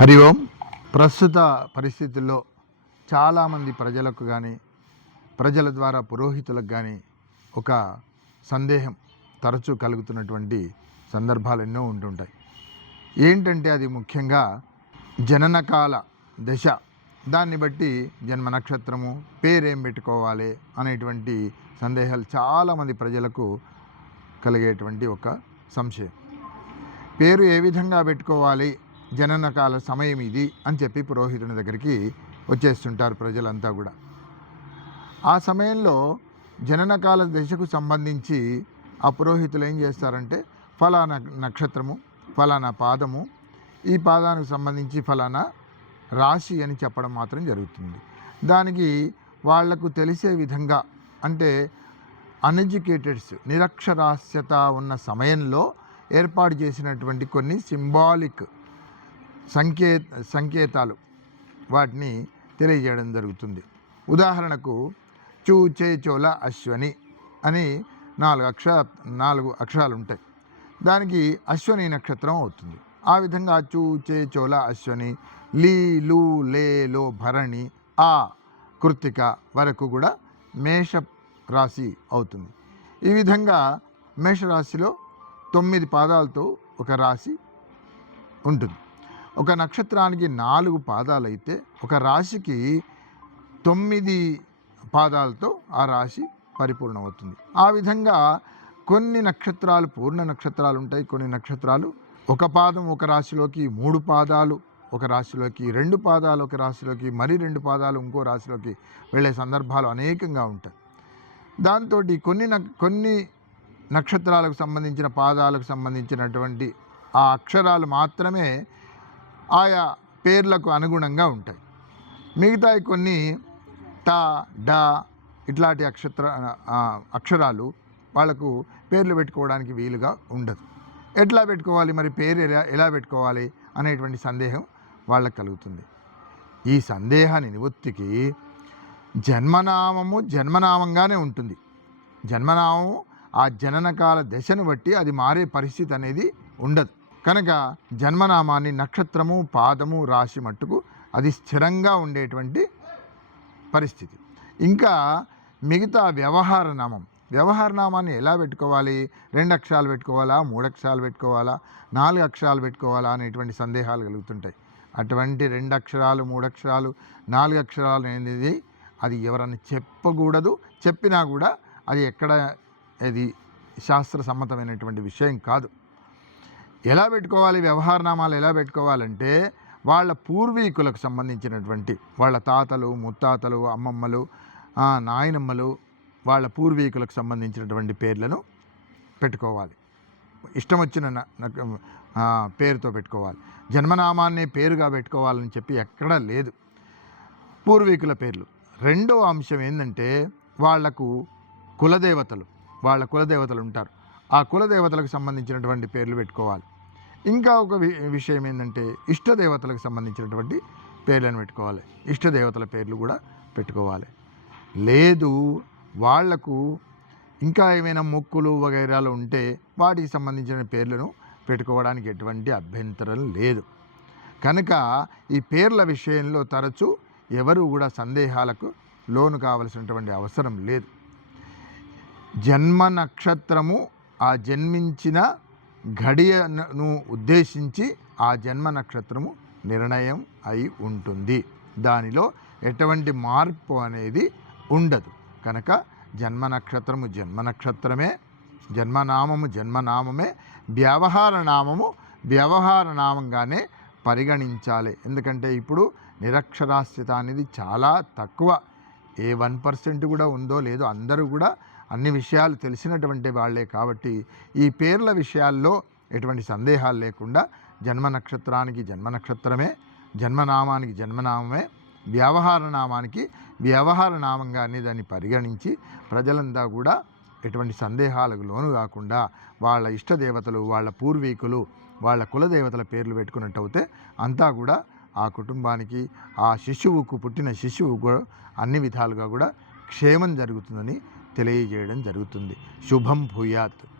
హరి ఓం. ప్రస్తుత పరిస్థితుల్లో చాలామంది ప్రజలకు కానీ ప్రజల ద్వారా పురోహితులకు కానీ ఒక సందేహం తరచూ కలుగుతున్నటువంటి సందర్భాలు ఎన్నో ఉంటుంటాయి. ఏంటంటే అది ముఖ్యంగా జననకాల దశ. దాన్ని బట్టి జన్మ నక్షత్రము పేరేం పెట్టుకోవాలి అనేటువంటి సందేహాలు చాలామంది ప్రజలకు కలిగేటువంటి ఒక సంశయం. పేరు ఏ విధంగా పెట్టుకోవాలి జననకాల సమయం ఇది అని చెప్పి పురోహితుని దగ్గరికి వచ్చేస్తుంటారు ప్రజలంతా కూడా. ఆ సమయంలో జననకాల దశకు సంబంధించి ఆ పురోహితులు ఏం చేస్తారంటే ఫలానా నక్షత్రము ఫలానా పాదము ఈ పాదానికి సంబంధించి ఫలానా రాశి అని చెప్పడం మాత్రం జరుగుతుంది. దానికి వాళ్ళకు తెలిసే విధంగా అంటే అన్ఎడ్యుకేటెడ్స్ నిరక్షరాస్యత ఉన్న సమయంలో ఏర్పాటు చేసినటువంటి కొన్ని సింబాలిక్ సంకే సంకేతాలు వాటిని తెలియజేయడం జరుగుతుంది. ఉదాహరణకు చూ చే చోల అశ్వని అని నాలుగు అక్షర నాలుగు అక్షరాలు ఉంటాయి దానికి అశ్వని నక్షత్రం అవుతుంది. ఆ విధంగా చూ చే చోల అశ్వని లీ లూ లే లో భరణి ఆ కృత్తిక వరకు కూడా మేష రాశి అవుతుంది. ఈ విధంగా మేషరాశిలో తొమ్మిది పాదాలతో ఒక రాశి ఉంటుంది. ఒక నక్షత్రానికి నాలుగు పాదాలైతే ఒక రాశికి తొమ్మిది పాదాలతో ఆ రాశి పరిపూర్ణమవుతుంది. ఆ విధంగా కొన్ని నక్షత్రాలు పూర్ణ నక్షత్రాలు ఉంటాయి. కొన్ని నక్షత్రాలు ఒక పాదం ఒక రాశిలోకి మూడు పాదాలు ఒక రాశిలోకి రెండు పాదాలు ఒక రాశిలోకి మరి రెండు పాదాలు ఇంకో రాశిలోకి వెళ్ళే సందర్భాలు అనేకంగా ఉంటాయి. దాంతో కొన్ని కొన్ని నక్షత్రాలకు సంబంధించిన పాదాలకు సంబంధించినటువంటి ఆ అక్షరాలు మాత్రమే ఆయా పేర్లకు అనుగుణంగా ఉంటాయి. మిగతాయి కొన్ని ట డ ఇట్లాంటి అక్షత్ర అక్షరాలు వాళ్ళకు పేర్లు పెట్టుకోవడానికి వీలుగా ఉండదు. ఎట్లా పెట్టుకోవాలి? మరి పేరు ఎలా ఎలా పెట్టుకోవాలి? అనేటువంటి సందేహం వాళ్ళకు కలుగుతుంది. ఈ సందేహాన్ని నివృత్తికి జన్మనామము జన్మనామంగానే ఉంటుంది. జన్మనామము ఆ జననకాల దశను బట్టి అది మారే పరిస్థితి అనేది ఉండదు. కనుక జన్మనామాన్ని నక్షత్రము పాదము రాశి మట్టుకు అది స్థిరంగా ఉండేటువంటి పరిస్థితి. ఇంకా మిగతా వ్యవహార నామం. వ్యవహార నామాన్ని ఎలా పెట్టుకోవాలి? రెండు అక్షరాలు పెట్టుకోవాలా? మూడు అక్షరాలు పెట్టుకోవాలా? నాలుగు అక్షరాలు పెట్టుకోవాలా? అనేటువంటి సందేహాలు కలుగుతుంటాయి. అటువంటి రెండు అక్షరాలు మూడు అక్షరాలు నాలుగు అక్షరాలు అనేది అది ఎవరన్నా చెప్పకూడదు. చెప్పినా కూడా అది ఎక్కడ అది శాస్త్ర సమ్మతమైనటువంటి విషయం కాదు. ఎలా పెట్టుకోవాలి వ్యవహారనామాలు ఎలా పెట్టుకోవాలంటే వాళ్ళ పూర్వీకులకు సంబంధించినటువంటి వాళ్ళ తాతలు ముత్తాతలు అమ్మమ్మలు నాయనమ్మలు వాళ్ళ పూర్వీకులకు సంబంధించినటువంటి పేర్లను పెట్టుకోవాలి. ఇష్టం వచ్చిన పేరుతో పెట్టుకోవాలి. జన్మనామాన్ని పేరుగా పెట్టుకోవాలని చెప్పి ఎక్కడా లేదు. పూర్వీకుల పేర్లు. రెండో అంశం ఏంటంటే వాళ్ళకు కులదేవతలు వాళ్ళ కులదేవతలు ఉంటారు. ఆ కులదేవతలకు సంబంధించినటువంటి పేర్లు పెట్టుకోవాలి. ఇంకా ఒక వి- విషయం ఏంటంటే ఇష్టదేవతలకు సంబంధించినటువంటి పేర్లను పెట్టుకోవాలి. ఇష్టదేవతల పేర్లు కూడా పెట్టుకోవాలి. లేదు వాళ్ళకు ఇంకా ఏమైనా మొక్కులు వగైరాలు ఉంటే వాటికి సంబంధించిన పేర్లను పెట్టుకోవడానికి ఎటువంటి అభ్యంతరం లేదు. కనుక ఈ పేర్ల విషయంలో తరచూ ఎవరు కూడా సందేహాలకు లోను కావలసినటువంటి అవసరం లేదు. జన్మ నక్షత్రము ఆ జన్మించిన ఘడియను ఉద్దేశించి ఆ జన్మ నక్షత్రము నిర్ణయం అయి ఉంటుంది. దానిలో ఎటువంటి మార్పు అనేది ఉండదు. కనుక జన్మ నక్షత్రము జన్మ నక్షత్రమే జన్మనామము జన్మనామమే వ్యవహార నామము వ్యవహార నామంగానే పరిగణించాలి. ఎందుకంటే ఇప్పుడు నిరక్షరాస్యత అనేది చాలా తక్కువ. ఏ వన్ పర్సెంట్ కూడా ఉందో లేదో అందరూ కూడా అన్ని విషయాలు తెలిసినటువంటి వాళ్ళే కాబట్టి ఈ పేర్ల విషయాల్లో ఎటువంటి సందేహాలు లేకుండా జన్మ నక్షత్రానికి జన్మ నక్షత్రమే జన్మనామానికి జన్మనామమే వ్యవహార నామానికి వ్యవహార నామంగానే దాన్ని పరిగణించి ప్రజలంతా కూడా ఎటువంటి సందేహాలకు లోను కాకుండా వాళ్ళ ఇష్టదేవతలు వాళ్ళ పూర్వీకులు వాళ్ళ కులదేవతల పేర్లు పెట్టుకున్నట్టయితే అంతా కూడా ఆ కుటుంబానికి ఆ శిశువుకు పుట్టిన శిశువుకు కూడా అన్ని విధాలుగా కూడా క్షేమం జరుగుతుందని తెలియజేయడం జరుగుతుంది. శుభం భూయాత్.